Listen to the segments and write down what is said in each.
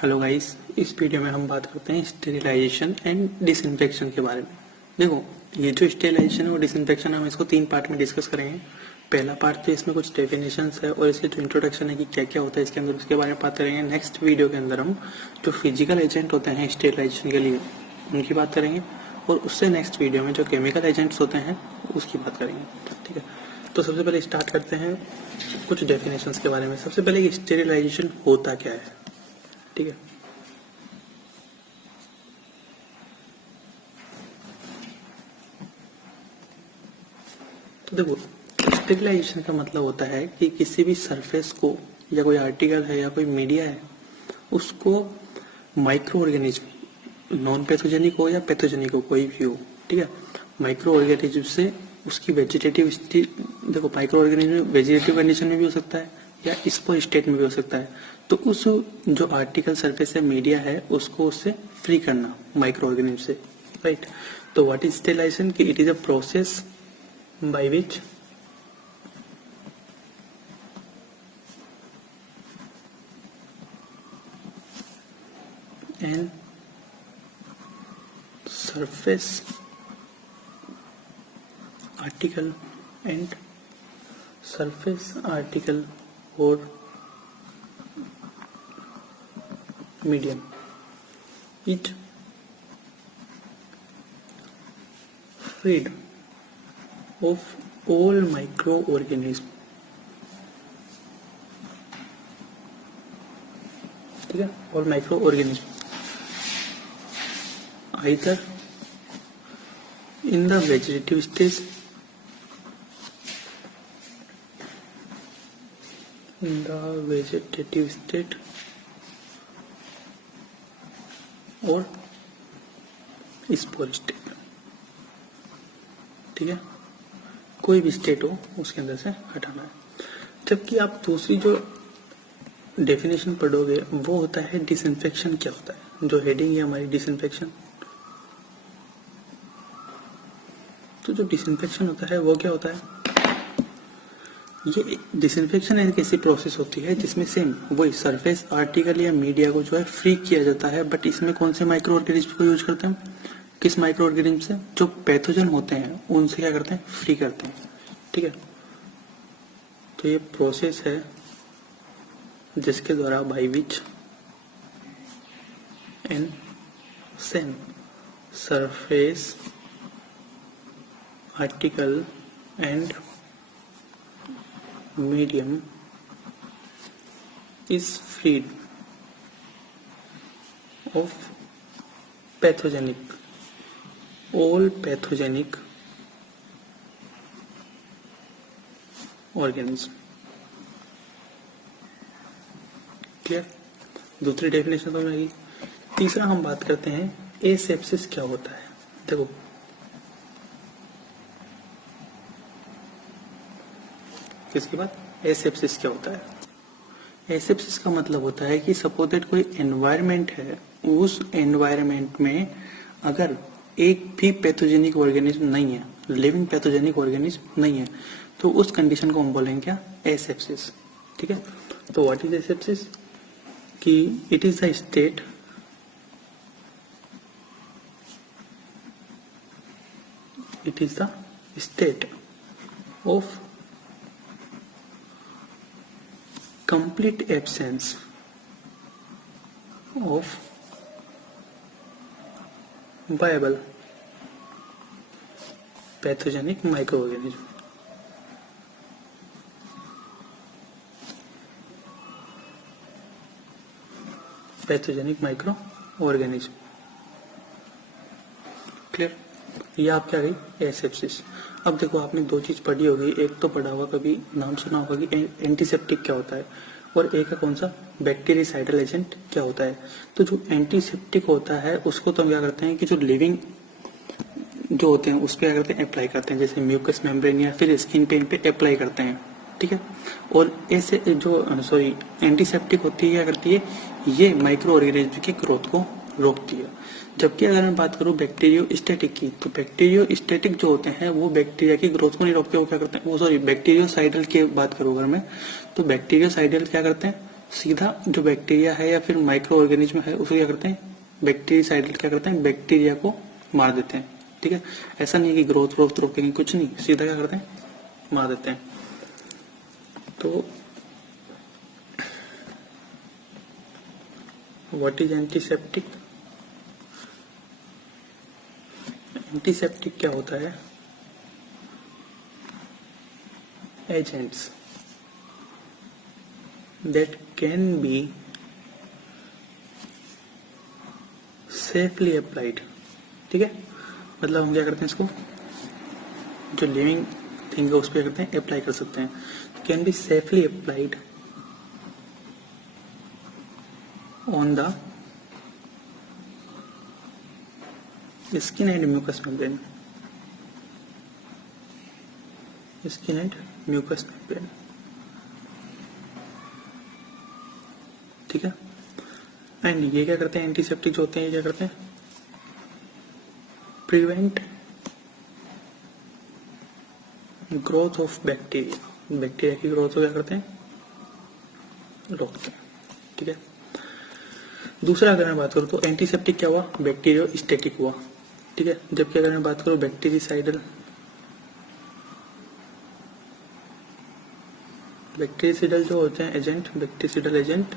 Hello guys, इस video में हम बात करते हैं स्टेरिलाइजेशन एंड डिसइंफेक्शन के बारे में। देखो, ये जो स्टेरिलाइजेशन है और डिसइंफेक्शन हम इसको 3 पार्ट में डिस्कस करेंगे। पहला पार्ट तो इसमें कुछ डेफिनेशंस है और इसके जो इंट्रोडक्शन है कि क्या क्या होता है इसके अंदर, उसके बारे में बात करेंगे। नेक्स्ट वीडियो के अंदर हम जो फिजिकल एजेंट होते हैं स्टेरिलाइजेशन के लिए उनकी बात करेंगे और उससे नेक्स्ट वीडियो में जो केमिकल एजेंट्स होते हैं उसकी बात करेंगे। ठीक है, तो सबसे पहले स्टार्ट करते हैं कुछ डेफिनेशंस के बारे में। सबसे पहले स्टेरिलाइजेशन होता क्या है। ठीक है, तो देखो, स्टेरिलाइजेशन का मतलब होता है कि किसी भी सरफेस को या कोई आर्टिकल है या कोई मीडिया है उसको माइक्रो ऑर्गेनिज्म, नॉन पैथोजेनिक हो या पैथोजेनिक हो, कोई भी हो, ठीक है, माइक्रो ऑर्गेनिज्म से उसकी वेजिटेटिव, देखो माइक्रो ऑर्गेनिज्म वेजिटेटिव कंडीशन में भी हो सकता है या स्पोर स्टेट में भी हो सकता है। तो उस जो आर्टिकल सरफेस है, मीडिया है, उसको उससे फ्री करना माइक्रो ऑर्गेनिज्म से, राइट। तो व्हाट इज स्टेरिलाइजेशन? कि it is a process by which an surface article and surface article or medium is freed of all microorganism, ठीक है, all microorganism either in the vegetative stage, or spore state, ठीक है, कोई भी state हो उसके अंदर से हटाना है। जबकि आप दूसरी जो डेफिनेशन पढ़ोगे वो होता है डिसइंफेक्शन। क्या होता है? जो हेडिंग है हमारी डिसइंफेक्शन, तो जो डिसइंफेक्शन होता है वो क्या होता है? ये डिसइंफेक्शन एक ऐसी प्रोसेस होती है जिसमें सेम वही सरफेस आर्टिकल या मीडिया को जो है फ्री किया जाता है। बट इसमें कौन से माइक्रो ऑर्गेनिज्म को यूज करते हैं? किस माइक्रो ऑर्गेनिज्म से? जो पैथोजन होते हैं उनसे क्या करते हैं? फ्री करते हैं। ठीक है, तो ये प्रोसेस है जिसके द्वारा by which N same surface article and medium is freed of pathogenic, all pathogenic organism। Clear? दूसरी डेफिनेशन तो मिलेगी। तीसरा हम बात करते हैं एसेप्सिस क्या होता है। देखो, किसकी बात? एसेप्सिस क्या होता है? एसेप्सिस का मतलब होता है कि सपोज दैट कोई एनवायरनमेंट है, उस एनवायरनमेंट में अगर एक भी पैथोजेनिक ऑर्गेनिज्म नहीं है, लिविंग पैथोजेनिक ऑर्गेनिज्म नहीं है, तो उस कंडीशन को हम बोलेंगे क्या? एसेप्सिस। ठीक है, तो व्हाट इज एसेप्सिस? कि it is the state of complete absence of viable pathogenic microorganism। Pathogenic microorganism. Clear? ये आप क्या गई? एसेप्सिस। अब देखो, आपने 2 चीज पढ़ी होगी। एक तो पढ़ा होगा, कभी नाम सुना होगा कि एंटीसेप्टिक क्या होता है, और एक है कौन सा? बैक्टीरियासाइडल एजेंट क्या होता है। तो जो एंटीसेप्टिक होता है उसको तो हम क्या करते हैं कि जो लिविंग जो होते हैं उस पर क्या करते हैं? अप्लाई करते हैं, जैसे म्यूकस मेम्ब्रेन या फिर स्किन पे इन पे अप्लाई करते हैं। ठीक है, और ऐसे जो एंटीसेप्टिक होती है क्या करती है? ये माइक्रो ऑर्गेनिज्म की ग्रोथ को रोकती है। जबकि अगर मैं बात करूं बैक्टीरियोस्टैटिक की, तो बैक्टीरियोस्टैटिक जो होते हैं वो बैक्टीरिया की ग्रोथ को नहीं रोकते। वो क्या करते हैं? बैक्टीरियोसाइडल की बात करूं अगर मैं, तो बैक्टीरियोसाइडल क्या करते हैं? सीधा जो बैक्टीरिया है या फिर माइक्रो ऑर्गेनिज्म है उसको क्या करते हैं, बैक्टीरियासाइडल क्या करते हैं, बैक्टीरिया को मार देते हैं। ठीक है, ऐसा नहीं है कि ग्रोथ ग्रोथ रोकेंगे, कुछ नहीं, सीधा क्या करते हैं, मार देते हैं। तो व्हाट इज एंटीसेप्टिक? एंटीसेप्टिक क्या होता है? Agents that can be safely applied. ठीक है, मतलब हम क्या करते हैं, इसको जो लिविंग थिंग है उस पर करते हैं, अप्लाई कर सकते हैं। Can be safely applied on the skin and mucus membrane. Skin and mucus membrane. ठीक है, एंड ये क्या करते हैं, एंटीसेप्टिक जो होते हैं ये क्या करते हैं, prevent growth of bacteria. Bacteria की ग्रोथ को क्या करते हैं, रोकते हैं। ठीक है, दूसरा अगर मैं बात करूं तो एंटीसेप्टिक क्या हुआ, बैक्टीरियो स्टैटिक हुआ। ठीक है, जबकि अगर मैं बात करूं बैक्टीरिसाइडल, बैक्टीरिसाइडल जो होते हैं एजेंट, बैक्टीरिसाइडल एजेंट,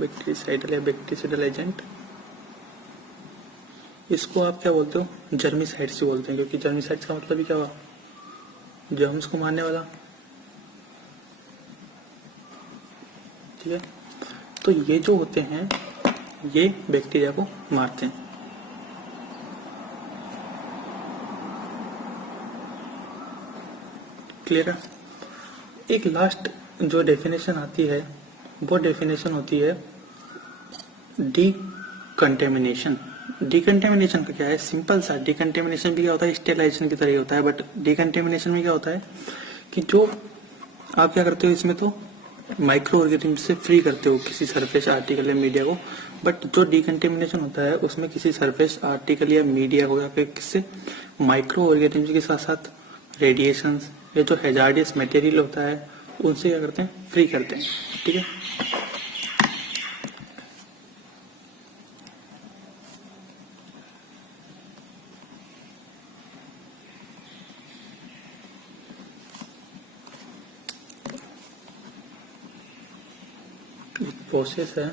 बैक्टीरिसाइडल या बैक्टीरिसाइडल एजेंट, इसको आप क्या बोलते हो, जर्मिसाइड्स बोलते हैं, क्योंकि जर्मिसाइड्स का मतलब ही क्या हुआ, जर्म्स को मारने वाला। ठीक है, तो ये जो होते हैं ये बैक्टीरिया को मारते हैं। क्लियर है? एक लास्ट जो डेफिनेशन आती है वो डेफिनेशन होती है डीकंटेमिनेशन। डीकंटेमिनेशन का क्या है, सिंपल सा, डीकंटेमिनेशन भी क्या होता है, स्टेरिलाइजेशन की तरह ही होता है, बट डीकंटेमिनेशन में क्या होता है कि जो आप क्या करते हो इसमें, तो माइक्रो ऑर्गेनिज्म से फ्री करते हो किसी सरफेस आर्टिकल या मीडिया को, बट जो डीकंटेमिनेशन होता है उसमें किसी सरफेस आर्टिकल या मीडिया को या फिर किससे, माइक्रो ऑर्गेनिज्म के साथ साथ रेडिएशन या जो हैजार्डियस मटेरियल होता है उनसे क्या करते हैं, फ्री करते हैं। ठीक है, प्रोसेस है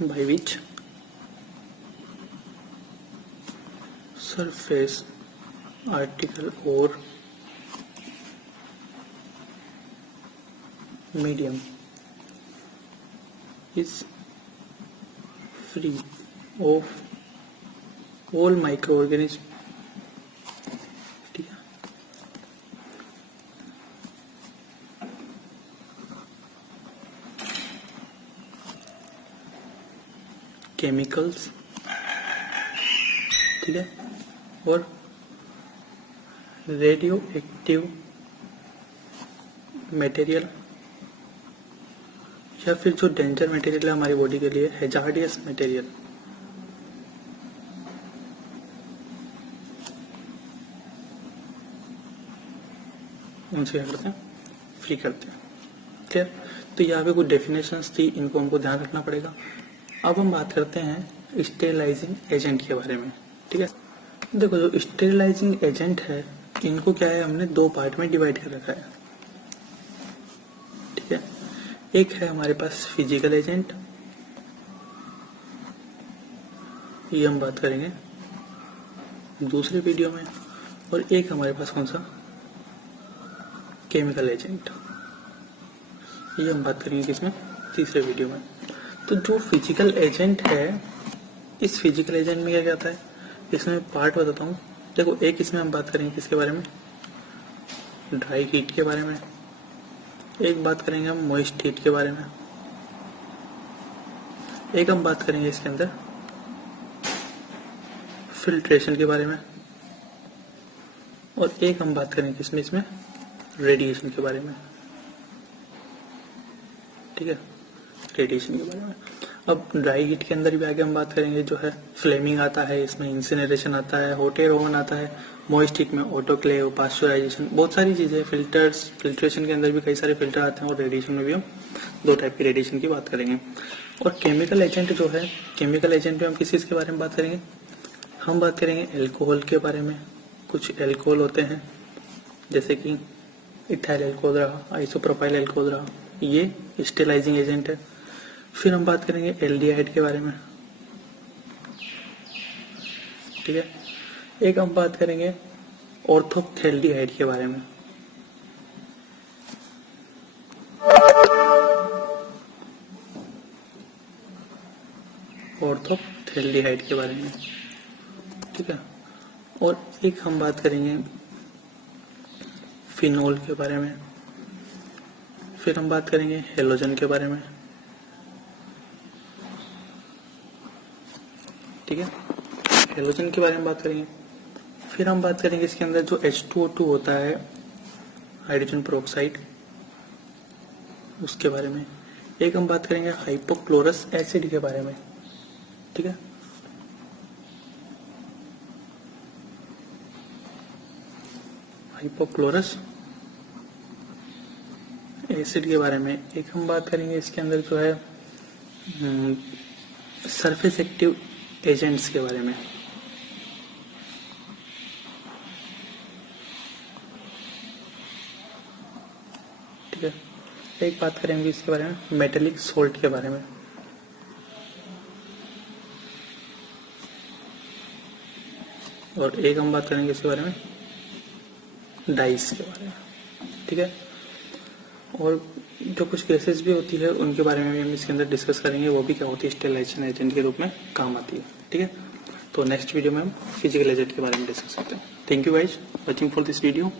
by which surface article or medium is free of all microorganisms। ठीक है, केमिकल्स, ठीक है, और रेडियो एक्टिव मटेरियल या फिर जो डेंजर मटेरियल है हमारी बॉडी के लिए, हैजार्डियस मटेरियल, उनसे क्या करते हैं, फ्री करते हैं। क्लियर? तो यहाँ पे कुछ डेफिनेशंस थी, इनको हमको ध्यान रखना पड़ेगा। अब हम बात करते हैं स्टेरिलाइजिंग एजेंट के बारे में। ठीक है, देखो जो स्टेरिलाइजिंग एजेंट है इनको क्या है, हमने दो पार्ट में डिवाइड कर रखा है। ठीक है, एक है हमारे पास फिजिकल एजेंट, ये हम बात करेंगे दूसरे वीडियो में, और एक हमारे पास कौन सा, केमिकल एजेंट, ये हम बात करेंगे किसमें, तीसरे वीडियो में। तो जो फिजिकल एजेंट है, इस फिजिकल एजेंट में क्या क्या आता है, इसमें पार्ट बताता हूँ। देखो, एक इसमें हम बात करेंगे किसके बारे में, ड्राई हीट के बारे में, एक बात करेंगे हम मॉइस्ट हीट के बारे में, एक हम बात करेंगे इसके अंदर फिल्ट्रेशन के बारे में, और एक हम बात करेंगे इसमें रेडिएशन के बारे में। ठीक है, रेडिएशन के बारे में। अब ड्राई हीट के अंदर भी आगे हम बात करेंगे, जो है फ्लेमिंग आता है, इसमें इंसिनरेशन आता है, हॉट एयर ओवन आता है, मॉइस्ट हीट में ऑटोक्लेव, पास्चराइजेशन, बहुत सारी चीजें, फिल्टर्स, फिल्ट्रेशन के अंदर भी कई सारे फिल्टर आते हैं, और रेडिएशन में भी हम 2 टाइप की रेडिएशन की बात करेंगे। और केमिकल एजेंट जो है, केमिकल एजेंट में हम किस चीज के बारे में बात करेंगे, हम बात करेंगे एल्कोहल के बारे में। कुछ एल्कोहल होते हैं जैसे कि इथाइल एल्कोहल रहा, आइसोप्रोपाइल एल्कोहल रहा, ये स्टेलाइजिंग एजेंट है। फिर हम बात करेंगे एल्डिहाइड के बारे में, ठीक है। एक हम बात करेंगे ऑर्थोप्थेल्डिहाइड के बारे में, ऑर्थोप्थेल्डिहाइड के बारे में, ठीक है। और एक हम बात करेंगे फिनोल के बारे में। फिर हम बात करेंगे हेलोजन के बारे में, ठीक है, हेलोजन के बारे में बात करेंगे। फिर हम बात करेंगे इसके अंदर जो H2O2 होता है, हाइड्रोजन पेरोक्साइड, उसके बारे में। एक हम बात करेंगे हाइपोक्लोरस एसिड के बारे में, ठीक है। हाइपोक्लोरस एसिड के बारे में। एक हम बात करेंगे इसके अंदर जो है सरफेस एक्टिव एजेंट्स के बारे में, ठीक है। एक बात करेंगे इसके बारे में मेटेलिक सोल्ट के बारे में, और एक हम बात करेंगे इसके बारे में डाइस के बारे में, ठीक है। और जो कुछ केसेस भी होती है उनके बारे में भी हम इसके अंदर डिस्कस करेंगे, वो भी क्या होती है, स्टेलाइजेशन एजेंट के रूप में काम आती है, ठीक है। तो नेक्स्ट वीडियो में हम फिजिकल एजेंट के बारे में डिस्कस करते हैं। Thank you guys watching for this video.